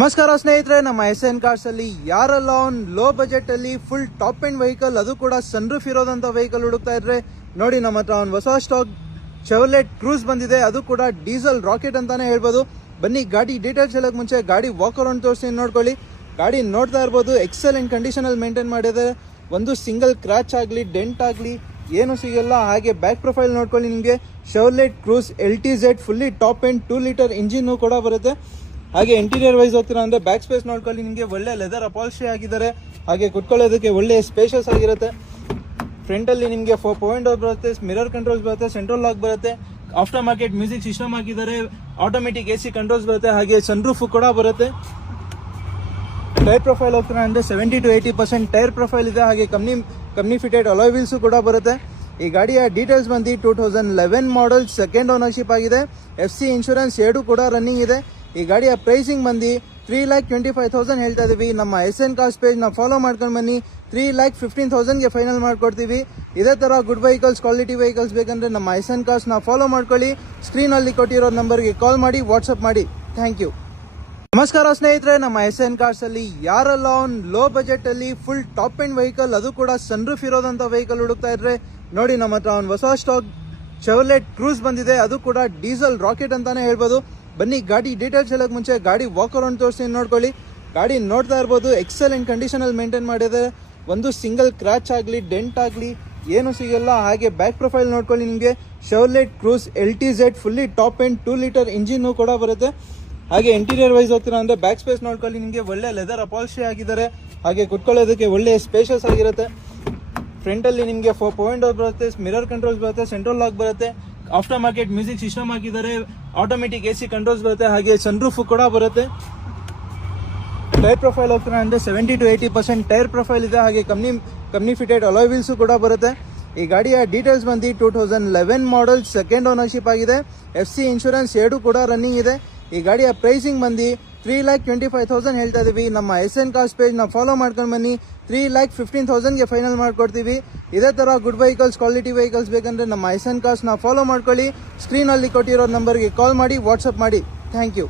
ನಮಸ್ಕಾರ ಸ್ನೇಹಿತರೆ, ನಮ್ಮ SN ಕಾರ್ಸ್ ಅಲ್ಲಿ ಯಾರೆಲ್ಲ ಒಂದು ಲೋ ಬಜೆಟ್ ಅಲ್ಲಿ ಫುಲ್ ಟಾಪ್ ಎಂಡ್ ವೆಹಿಕಲ್, ಅದು ಕೂಡ ಸನ್ರೂಫ್ ಇರೋದಂತ ವೆಹಿಕಲ್ ಹುಡುಕ್ತಾ ಇದ್ರೆ ನೋಡಿ, ನಮ್ಮ ಹತ್ರ ಒಂದು ಹೊಸ ಸ್ಟಾಕ್ ಚೆವ್ರೊಲೆಟ್ ಕ್ರೂಸ್ ಬಂದಿದೆ. ಅದು ಕೂಡ ಡೀಸೆಲ್ ರಾಕೆಟ್ ಅಂತಾನೆ ಹೇಳ್ಬೋದು. ಬನ್ನಿ ಗಾಡಿ ಡೀಟೇಲ್ಸ್ ಹೇಳಕ್ ಮುಂಚೆ ಗಾಡಿ ವಾಕ್ ಅರೌಂಡ್ ತೋರಿಸ್ತೀನಿ, ನೋಡ್ಕೊಳ್ಳಿ. ಗಾಡಿ ನೋಡ್ತಾ ಇರ್ಬೋದು, ಎಕ್ಸಲೆಂಟ್ ಕಂಡೀಷನ್ ಅಲ್ಲಿ ಮೇಂಟೈನ್ ಮಾಡಿದೆ. ಒಂದು ಸಿಂಗಲ್ ಕ್ರಾಚ್ ಆಗಲಿ ಡೆಂಟ್ ಆಗಲಿ ಏನು ಸಿಗಲ್ಲ. ಹಾಗೆ ಬ್ಯಾಕ್ ಪ್ರೊಫೈಲ್ ನೋಡ್ಕೊಳ್ಳಿ, ನಿಮಗೆ Chevrolet Cruze LTZ fully top end 2 litre engine ಕೂಡ ಬರುತ್ತೆ. ಹಾಗೆ ಇಂಟೀರಿಯರ್ ವೈಸ್ ಹೋಗ್ತೀರಾ ಅಂದ್ರೆ ಬ್ಯಾಕ್ ಸ್ಪೇಸ್ ನೋಡ್ಕೊಳ್ಳಿ, ನಿಮಗೆ ಒಳ್ಳೆ ಲೆದರ್ ಅಪಾಲ್ಸ್ಟ್ರಿ ಆಗಿದ್ದಾರೆ. ಹಾಗೆ ಕುತ್ಕೊಳ್ಳೋದಕ್ಕೆ ಒಳ್ಳೆ ಸ್ಪೇಷಿಯಸ್ ಆಗಿರುತ್ತೆ. ಫ್ರಂಟ್ ಅಲ್ಲಿ ನಿಮಗೆ 4.0 ಬರುತ್ತೆ, ಮಿರರ್ ಕಂಟ್ರೋಲ್ಸ್ ಬರುತ್ತೆ, ಸೆಂಟ್ರಲ್ ಲಾಕ್ ಬರುತ್ತೆ, ಆಫ್ಟರ್ ಮಾರ್ಕೆಟ್ ಮ್ಯೂಸಿಕ್ ಸಿಸ್ಟಮ್ ಹಾಕಿದ್ದಾರೆ, ಆಟೋಮೆಟಿಕ್ AC ಕಂಟ್ರೋಲ್ಸ್ ಬರುತ್ತೆ, ಹಾಗೆ ಸನ್ರೂಫ್ ಕೂಡ ಬರುತ್ತೆ. ಟೈರ್ ಪ್ರೊಫೈಲ್ ಹೋಗ್ತೀರಾ ಅಂದ್ರೆ 70 to 80% ಟೈರ್ ಪ್ರೊಫೈಲ್ ಇದೆ. ಹಾಗೆ ಕಂಪ್ನಿ ಫಿಟೆಡ್ ಅಲಾಯ್ ವೀಲ್ಸ್ ಕೂಡ ಬರುತ್ತೆ. ಈ ಗಾಡಿಯ ಡೀಟೇಲ್ಸ್ ಬಂದು 2011 ಮಾಡೆಲ್, ಸೆಕೆಂಡ್ ಓನರ್ಶಿಪ್ ಆಗಿದೆ. FC ಇನ್ಶೂರೆನ್ಸ್ 2 ಕೂಡ ರನ್ನಿಂಗ್ ಇದೆ. ಈ ಗಾಡಿಯ ಪ್ರೈಸಿಂಗ್ ಬಂದು 3,25,000 ಹೇಳ್ತಾ ಇದೀವಿ. ನಮ್ಮ SN ಕಾರ್ಸ್ ಪೇಜ್ ನ ಫಾಲೋ ಮಾಡ್ಕೊಂಡು ಬನ್ನಿ, 3,15,000ಗೆ ಫೈನಲ್ ಮಾಡ್ಕೊಡ್ತೀವಿ. ಇದೇ ತರ ಗುಡ್ ವೆಹಿಕಲ್ಸ್, ಕ್ವಾಲಿಟಿ ವೆಹಿಕಲ್ಸ್ ಬೇಕಂದ್ರೆ ನಮ್ಮ SN ಕಾರ್ಸ್ ನ ಫಾಲೋ ಮಾಡ್ಕೊಳ್ಳಿ. ಸ್ಕ್ರೀನ್ ಅಲ್ಲಿ ಕೊಟ್ಟಿರೋ ನಂಬರ್ಗೆ ಕಾಲ್ ಮಾಡಿ, ವಾಟ್ಸ್ಆಪ್ ಮಾಡಿ. Thank you. ನಮಸ್ಕಾರ ಸ್ನೇಹಿತರೆ, ನಮ್ಮ SN ಕಾರ್ಸ್ ಅಲ್ಲಿ ಯಾರೆಲ್ಲ ಒಂದು ಲೋ ಬಜೆಟ್ ಅಲ್ಲಿ ಫುಲ್ ಟಾಪ್ ಎಂಡ್ ವೆಹಿಕಲ್, ಅದು ಕೂಡ ಸನ್ರೂಫ್ ಇರೋದಂತ ವೆಹಿಕಲ್ ಹುಡುಕ್ತಾ ಇದ್ರೆ ನೋಡಿ, ನಮ್ಮ ಹತ್ರ ಒಂದು ಹೊಸ ಸ್ಟಾಕ್ ಚೆವ್ರೊಲೆಟ್ ಕ್ರೂಸ್ ಬಂದಿದೆ. ಅದು ಕೂಡ ಡೀಸೆಲ್ ರಾಕೆಟ್ ಅಂತಾನೆ ಹೇಳ್ಬೋದು. ಬನ್ನಿ ಗಾಡಿ ಡೀಟೇಲ್ಸ್ ಹೇಳಕ್ ಮುಂಚೆ ಗಾಡಿ ವಾಕ್ ಅರೌಂಡ್ ತೋರಿಸ್ತೀನಿ, ನೋಡ್ಕೊಳ್ಳಿ. ಗಾಡಿ ನೋಡ್ತಾ ಇರ್ಬೋದು, ಎಕ್ಸಲೆಂಟ್ ಕಂಡೀಷನ್ ಅಲ್ಲಿ ಮೇಂಟೈನ್ ಮಾಡಿದೆ. ಒಂದು ಸಿಂಗಲ್ ಕ್ರಾಚ್ ಆಗಲಿ ಡೆಂಟ್ ಆಗಲಿ ಏನು ಸಿಗಲ್ಲ. ಹಾಗೆ ಬ್ಯಾಕ್ ಪ್ರೊಫೈಲ್ ನೋಡ್ಕೊಳ್ಳಿ, ನಿಮಗೆ Chevrolet Cruze LTZ fully top end 2 litre engine ಕೂಡ ಬರುತ್ತೆ. ಹಾಗೆ ಇಂಟೀರಿಯರ್ ವೈಸ್ ಹೋಗ್ತೀರಾ ಅಂದ್ರೆ ಬ್ಯಾಕ್ ಸ್ಪೇಸ್ ನೋಡ್ಕೊಳ್ಳಿ, ನಿಮಗೆ ಒಳ್ಳೆ ಲೆದರ್ ಅಪಾಲ್ಸ್ಟ್ರಿ ಆಗಿದ್ದಾರೆ. ಹಾಗೆ ಕುತ್ಕೊಳ್ಳೋದಕ್ಕೆ ಒಳ್ಳೆ ಸ್ಪೇಷಿಯಸ್ ಆಗಿರುತ್ತೆ. ಫ್ರಂಟ್ ಅಲ್ಲಿ ನಿಮಗೆ 4.0 ಬರುತ್ತೆ, ಮಿರರ್ ಕಂಟ್ರೋಲ್ಸ್ ಬರುತ್ತೆ, ಸೆಂಟ್ರಲ್ ಲಾಕ್ ಬರುತ್ತೆ, ಆಫ್ಟರ್ ಮಾರ್ಕೆಟ್ ಮ್ಯೂಸಿಕ್ ಸಿಸ್ಟಮ್ ಹಾಕಿದ್ದಾರೆ, ಆಟೋಮೆಟಿಕ್ AC ಕಂಟ್ರೋಲ್ಸ್ ಬರುತ್ತೆ, ಹಾಗೆ ಸನ್ರೂಫ್ ಕೂಡ ಬರುತ್ತೆ. ಟೈರ್ ಪ್ರೊಫೈಲ್ ಹೋಗ್ತೀರಾ ಅಂದ್ರೆ 70 to 80% ಟೈರ್ ಪ್ರೊಫೈಲ್ ಇದೆ. ಹಾಗೆ ಕಂಪ್ನಿ ಫಿಟೆಡ್ ಅಲಾಯ್ ವೀಲ್ಸ್ ಕೂಡ ಬರುತ್ತೆ. ಈ ಗಾಡಿಯ ಡೀಟೇಲ್ಸ್ ಬಂದು 2011 ಮಾಡೆಲ್, ಸೆಕೆಂಡ್ ಓನರ್ಶಿಪ್ ಆಗಿದೆ. FC ಇನ್ಶೂರೆನ್ಸ್ 2 ಕೂಡ ರನ್ನಿಂಗ್ ಇದೆ. ಈ ಗಾಡಿಯ ಪ್ರೈಸಿಂಗ್ ಬಂದು 3,25,000 ಹೇಳ್ತಾ ಇದೀವಿ. ನಮ್ಮ SN ಕಾರ್ಸ್ ಪೇಜ್ ನ ಫಾಲೋ ಮಾಡ್ಕೊಂಡು ಬನ್ನಿ, 3,15,000ಗೆ ಫೈನಲ್ ಮಾಡ್ಕೊಡ್ತೀವಿ. ಇದೇ ತರ ಗುಡ್ ವೆಹಿಕಲ್ಸ್, ಕ್ವಾಲಿಟಿ ವೆಹಿಕಲ್ಸ್ ಬೇಕಂದ್ರೆ ನಮ್ಮ SN ಕಾರ್ಸ್ ನ ಫಾಲೋ ಮಾಡ್ಕೊಳ್ಳಿ. ಸ್ಕ್ರೀನ್ ಅಲ್ಲಿ ಕೊಟ್ಟಿರೋ ನಂಬರ್ಗೆ ಕಾಲ್ ಮಾಡಿ, ವಾಟ್ಸ್ಆಪ್ ಮಾಡಿ. Thank you.